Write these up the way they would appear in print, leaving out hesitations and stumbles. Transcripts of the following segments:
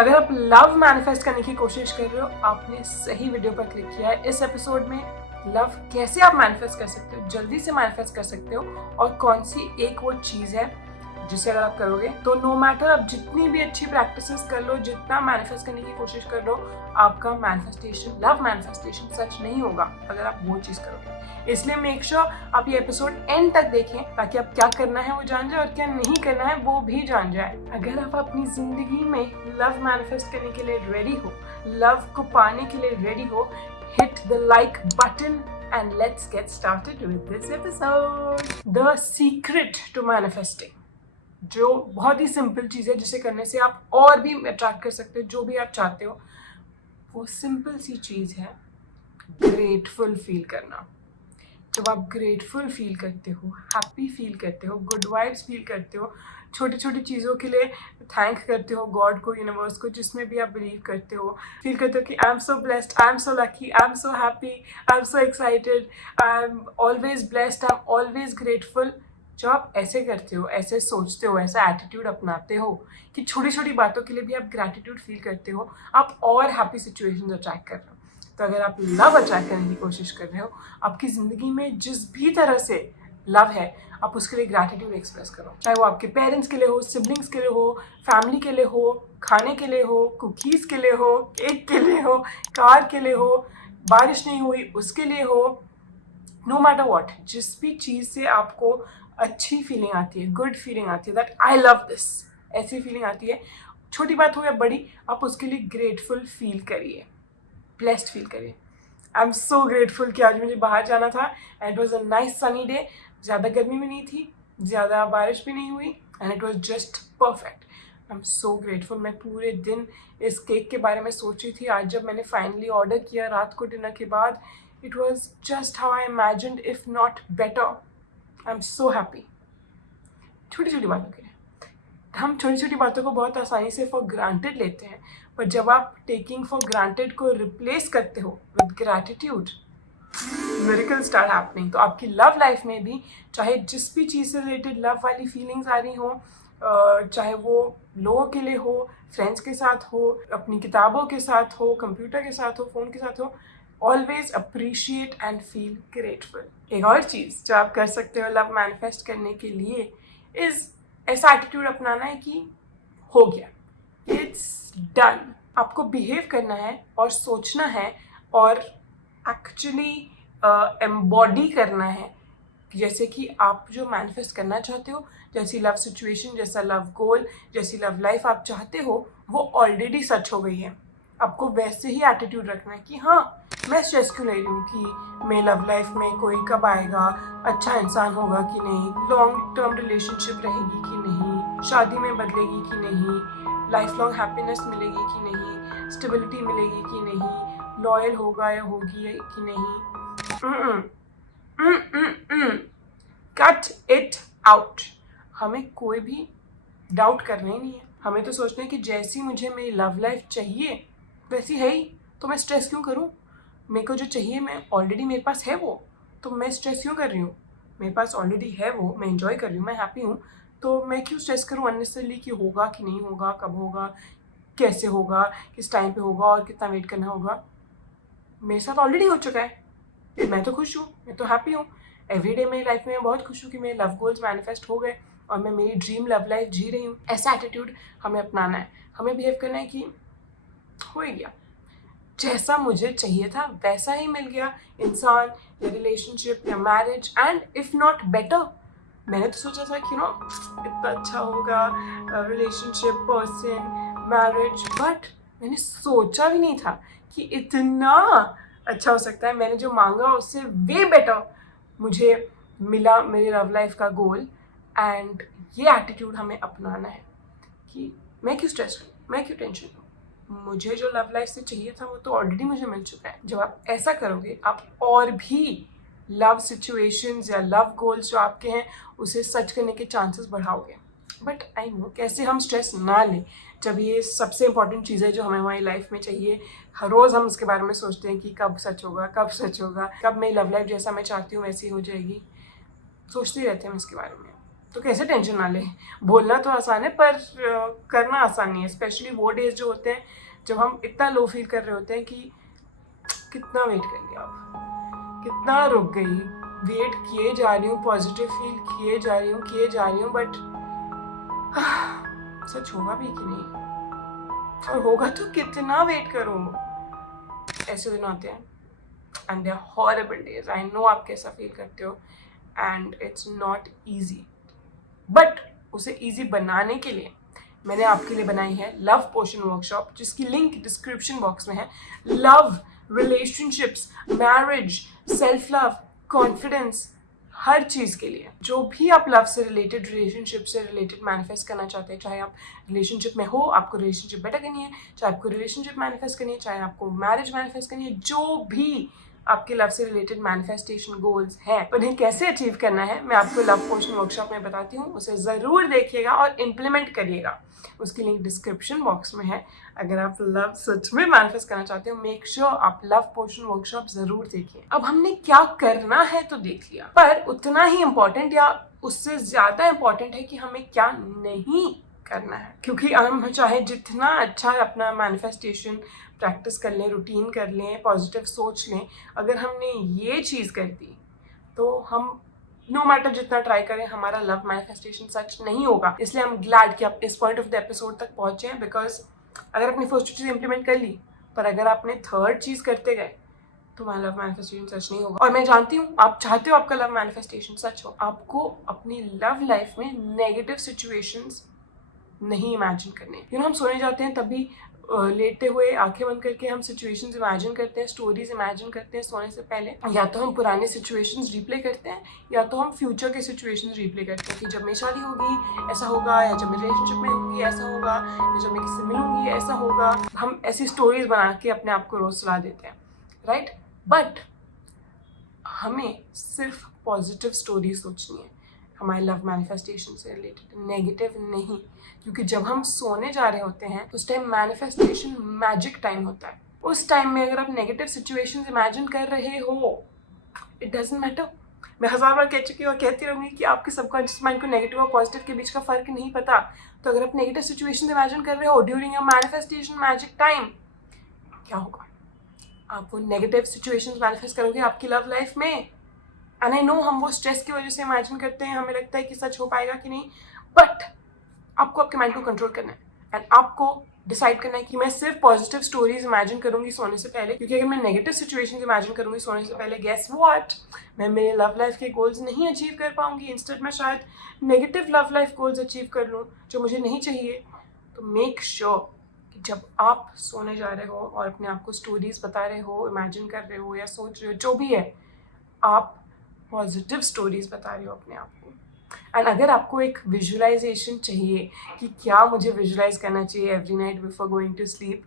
अगर आप love manifest करने की कोशिश कर रहे हो, आपने सही वीडियो पर क्लिक किया है। इस एपिसोड में लव कैसे आप मैनिफेस्ट कर सकते हो, जल्दी से मैनिफेस्ट कर सकते हो, और कौन सी एक वो चीज़ है जिसे अगर आप करोगे तो नो मैटर आप जितनी भी अच्छी प्रैक्टिसेस कर लो, जितना मैनिफेस्ट करने की कोशिश कर लो, आपका मैनिफेस्टेशन, लव मैनिफेस्टेशन सच नहीं होगा अगर आप वो चीज़ करोगे। इसलिए मेक श्योर आप ये एपिसोड एंड तक देखें ताकि आप क्या करना है वो जान जाए और क्या नहीं करना है वो भी जान जाए। अगर आप अपनी जिंदगी में लव मैनिफेस्ट करने के लिए रेडी हो, लव को पाने के लिए रेडी हो, hit the like button and let's get started with this episode. The secret to manifesting, जो बहुत ही सिंपल चीज़ है जिसे करने से आप और भी अट्रैक्ट कर सकते हो जो भी आप चाहते हो, वो सिंपल सी चीज़ है ग्रेटफुल फील करना। जब आप ग्रेटफुल फील करते हो, हैप्पी फील करते हो, गुड वाइब्स फील करते हो, छोटी छोटी चीज़ों के लिए थैंक करते हो गॉड को, यूनिवर्स को, जिसमें भी आप बिलीव करते हो, फील करते हो कि I am so blessed, I am so lucky, I am so happy, I am so excited, I am always blessed, I am always grateful. जब आप ऐसे करते हो, ऐसे सोचते हो, ऐसा एटीट्यूड अपनाते हो कि छोटी छोटी बातों के लिए भी आप ग्रैटिट्यूड फील करते हो, आप और हैप्पी सिचुएशंस अट्रैक्ट कर रहे हो। तो अगर आप लव अट्रैक्ट करने की कोशिश कर रहे हो, आपकी ज़िंदगी में जिस भी तरह से लव है, आप उसके लिए ग्रैटिट्यूड एक्सप्रेस करो। चाहे वो आपके पेरेंट्स के लिए हो, सिबलिंग्स के लिए हो, फैमिली के लिए हो, खाने के लिए हो, कुकीज़ के लिए हो, केक के लिए हो, कार के लिए हो, बारिश नहीं हुई उसके लिए हो, नो मैटर वॉट, जिस भी चीज़ से आपको अच्छी फीलिंग आती है, गुड फीलिंग आती है, दैट आई लव दिस, ऐसी फीलिंग आती है, छोटी बात हो या बड़ी, आप उसके लिए ग्रेटफुल फील करिए, ब्लेस्ड फील करिए। आई एम सो ग्रेटफुल कि आज मुझे बाहर जाना था and it was a nice sunny day. ज़्यादा गर्मी भी नहीं थी, ज़्यादा बारिश भी नहीं हुई, and it was just perfect. I am so grateful. मैं पूरे दिन इस केक के बारे में सोच रही थी। आज जब मैंने फाइनली ऑर्डर किया रात को डिनर के बाद, it was just how I imagined, if not better. I am so happy. छोटी छोटी बातों के लिए हम छोटी छोटी बातों को बहुत आसानी से फॉर ग्रांटेड लेते हैं, पर जब आप टेकिंग फॉर ग्रांटेड को रिप्लेस करते हो with gratitude, miracle start happening. तो आपकी लव लाइफ में भी चाहे जिस भी चीज़ से रिलेटेड लव वाली फीलिंग्स आ रही हो, चाहे वो लोगों के लिए हो, फ्रेंड्स के साथ हो, अपनी किताबों के साथ हो, कंप्यूटर के साथ हो, फ़ोन के साथ हो, always appreciate and feel grateful. एक और चीज़ जो आप कर सकते हो लव मैनिफेस्ट करने के लिए इज़ ऐसा एटीट्यूड अपनाना है कि हो गया, इट्स डन। आपको बिहेव करना है और सोचना है और एक्चुअली एम्बॉडी करना है, जैसे कि आप जो मैनिफेस्ट करना चाहते हो, जैसी लव सिचुएशन, जैसा लव गोल, जैसी लव लाइफ आप चाहते हो, वो ऑलरेडी सच हो गई है। आपको वैसे ही एटीट्यूड रखना है कि हाँ, मैं स्ट्रेस क्यों ले रही हूँ कि मेरी लव लाइफ में कोई कब आएगा, अच्छा इंसान होगा कि नहीं, लॉन्ग टर्म रिलेशनशिप रहेगी कि नहीं, शादी में बदलेगी कि नहीं, लाइफ लॉन्ग हैप्पीनेस मिलेगी कि नहीं, स्टेबिलिटी मिलेगी कि नहीं, लॉयल होगा या होगी कि नहीं। Cut it out. हमें कोई भी डाउट करना ही नहीं है। हमें तो सोचना है कि जैसी मुझे मेरी लव लाइफ चाहिए वैसी है ही, तो मैं स्ट्रेस क्यों करूं? मेरे को जो चाहिए मैं ऑलरेडी मेरे पास है वो, तो मैं स्ट्रेस क्यों कर रही हूँ? मेरे पास ऑलरेडी है वो, मैं एंजॉय कर रही हूँ, मैं हैप्पी हूँ, तो मैं क्यों स्ट्रेस करूँ अननेसेसरली कि होगा कि नहीं होगा, कब होगा, कैसे होगा, किस टाइम पे होगा और कितना वेट करना होगा। मेरे साथ ऑलरेडी हो चुका है, मैं तो खुश हूँ, मैं तो हैप्पी हूँ। एवरीडे मेरी लाइफ में मैं बहुत खुश हूँ कि मेरे लव गोल्स मैनिफेस्ट हो गए और मैं मेरी ड्रीम लव लाइफ जी रही हूँ। ऐसा एटीट्यूड हमें अपनाना है। हमें बिहेव करना है कि हो ही गया, जैसा मुझे चाहिए था वैसा ही मिल गया, इंसान या रिलेशनशिप या marriage, and if not better. मैंने तो सोचा था कि इतना अच्छा होगा रिलेशनशिप, पर्सन, मैरिज, बट मैंने सोचा भी नहीं था कि इतना अच्छा हो सकता है। मैंने जो मांगा उससे वे बेटर मुझे मिला मेरी लव लाइफ का गोल। एंड ये एटीट्यूड हमें अपनाना है कि मैं क्यों स्ट्रेस लूँ, मैं क्यों टेंशन लूँ, मुझे जो लव लाइफ से चाहिए था वो तो ऑलरेडी मुझे मिल चुका है। जब आप ऐसा करोगे, आप और भी लव सिचुएशंस या लव गोल्स जो आपके हैं उसे सच करने के चांसेस बढ़ाओगे। बट आई नो कैसे हम स्ट्रेस ना लें जब ये सबसे इंपॉर्टेंट चीज़ है जो हमें हमारी लाइफ में चाहिए। हर रोज़ हम उसके बारे में सोचते हैं कि कब सच होगा, कब सच होगा, कब मेरी लव लाइफ जैसा मैं चाहती हूँ वैसी हो जाएगी। सोचते ही रहते हैं हम इसके बारे में। तो कैसे टेंशन ना ले। बोलना तो आसान है पर करना आसान नहीं है, स्पेशली वो डेज जो होते हैं जब हम इतना लो फील कर रहे होते हैं कि कितना वेट कर लिया, अब कितना रुक गई, वेट किए जा रही हूँ, पॉजिटिव फील किए जा रही हूँ, बट सच होगा भी कि नहीं, और होगा तो कितना वेट करूँ। ऐसे दिन आते हैं and they are horrible days. I know आप कैसा फील करते हो and it's not easy, but उसे ईजी बनाने के लिए मैंने आपके लिए बनाई है लव पोशन वर्कशॉप, जिसकी लिंक डिस्क्रिप्शन बॉक्स में है। Love, relationships, marriage, self love, confidence, हर चीज़ के लिए जो भी आप लव से रिलेटेड, रिलेशनशिप से रिलेटेड मैनिफेस्ट करना चाहते हैं, चाहे आप रिलेशनशिप में हो, आपको रिलेशनशिप बेटर करनी है, चाहे आपको रिलेशनशिप मैनिफेस्ट करनी है, चाहे आपको मैरिज मैनिफेस्ट करनी है, जो भी आपके लव से रिलेटेड मैनिफेस्टेशन गोल्स हैं, उन्हें कैसे अचीव करना है मैं आपको लव पोशन वर्कशॉप में बताती हूँ। उसे ज़रूर देखिएगा और इम्प्लीमेंट करिएगा। उसकी लिंक डिस्क्रिप्शन बॉक्स में है। अगर आप लव सच में मैनिफेस्ट करना चाहते हो, मेक श्योर आप लव पोशन वर्कशॉप ज़रूर देखिए। अब हमने क्या करना है तो देख लिया, पर उतना ही इम्पोर्टेंट या उससे ज़्यादा इम्पोर्टेंट है कि हमें क्या नहीं करना है। क्योंकि हम चाहे जितना अच्छा अपना मैनिफेस्टेशन प्रैक्टिस कर लें, रूटीन कर लें, पॉजिटिव सोच लें, अगर हमने ये चीज़ कर दी तो हम नो मैटर जितना ट्राई करें, हमारा लव मैनिफेस्टेशन सच नहीं होगा। इसलिए हम ग्लैड कि आप इस पॉइंट ऑफ द एपिसोड तक पहुंचे हैं, बिकॉज अगर आपने फर्स्ट चीज़ इंप्लीमेंट कर ली पर अगर आपने थर्ड चीज़ करते गए तो हमारा लव मैनिफेस्टेशन सच नहीं होगा। और मैं जानती हूँ आप चाहते हो आपका लव मैनिफेस्टेशन सच हो। आपको अपनी लव लाइफ में नेगेटिव सिचुएशंस नहीं इमेजिन करने। हम सोने जाते हैं तभी लेटे हुए आंखें बंद करके हम सिचुएशंस इमेजिन करते हैं, स्टोरीज इमेजिन करते हैं सोने से पहले। या तो हम पुराने सिचुएशंस रिप्ले करते हैं या तो हम फ्यूचर के सिचुएशंस रिप्ले करते हैं कि जब मेरी शादी होगी ऐसा होगा, या जब मैं रिलेशनशिप में होंगी ऐसा होगा, या जब मैं किसी से मिलूंगी ऐसा होगा। हम ऐसी स्टोरीज बना के अपने आप को रोज सुला देते हैं, राइट। बट हमें सिर्फ पॉजिटिव स्टोरी सोचनी है हमारे लव मैनिफेस्टेशन से रिलेटेड, नेगेटिव नहीं। क्योंकि जब हम सोने जा रहे होते हैं उस टाइम मैनिफेस्टेशन मैजिक टाइम होता है। उस टाइम में अगर आप नेगेटिव सिचुएशंस इमेजिन कर रहे हो, इट डजंट मैटर। मैं 1000 बार कह चुकी हूँ और कहती रहूँगी कि आपके सबकॉन्शियस माइंड को नेगेटिव और पॉजिटिव के बीच का फर्क नहीं पता। तो अगर आप नेगेटिव सिचुएशंस इमेजिन कर रहे हो during your manifestation magic time, क्या होगा? आप वो नेगेटिव सिचुएशंस मैनिफेस्ट करोगे आपकी लव लाइफ में। एंड आई नो हम वो स्ट्रेस की वजह से इमेजिन करते हैं, हमें लगता है कि सच हो पाएगा कि नहीं, बट आपको आपके माइंड को कंट्रोल करना है एंड आपको डिसाइड करना है कि मैं सिर्फ पॉजिटिव स्टोरीज इमेजिन करूंगी सोने से पहले। क्योंकि अगर मैं नेगेटिव सिचुएशंस इमेजिन करूंगी सोने से पहले, गेस व्हाट, मैं मेरे लव लाइफ के गोल्स नहीं अचीव कर पाऊंगी। इंस्टेड मैं शायद negative love life goals achieve कर लूँ जो मुझे नहीं चाहिए। तो मेक श्योर कि जब आप सोने जा रहे हो और अपने आप को स्टोरीज बता रहे हो, इमेजिन कर रहे हो या सोच रहे हो, जो भी है, आप पॉजिटिव स्टोरीज बता रहे हो अपने आप को। एंड अगर आपको एक विजुअलाइजेशन चाहिए कि क्या मुझे विजुअलाइज करना चाहिए every night before going to sleep,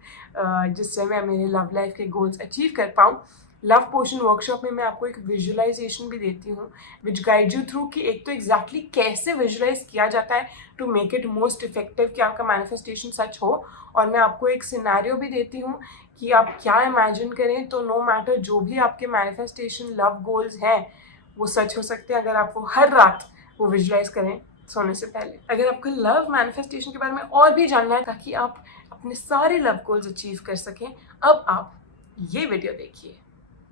जिससे मैं मेरे लव लाइफ के गोल्स अचीव कर पाऊँ, लव पोशन वर्कशॉप में मैं आपको एक विजुअलाइजेशन भी देती हूँ विच गाइड यू थ्रू कि एक तो एग्जैक्टली कैसे विजुअलाइज किया जाता है to make it most effective कि आपका मैनिफेस्टेशन सच हो। और मैं आपको एक सिनेरियो भी देती हूँ कि आप क्या इमेजिन करें तो नो मैटर जो भी आपके मैनिफेस्टेशन लव गोल्स हैं वो सच हो सकते हैं अगर आप वो हर रात वो विजुअलाइज करें सोने से पहले। अगर आपको लव मैनिफेस्टेशन के बारे में और भी जानना है ताकि आप अपने सारे लव गोल्स अचीव कर सकें, अब आप ये वीडियो देखिए।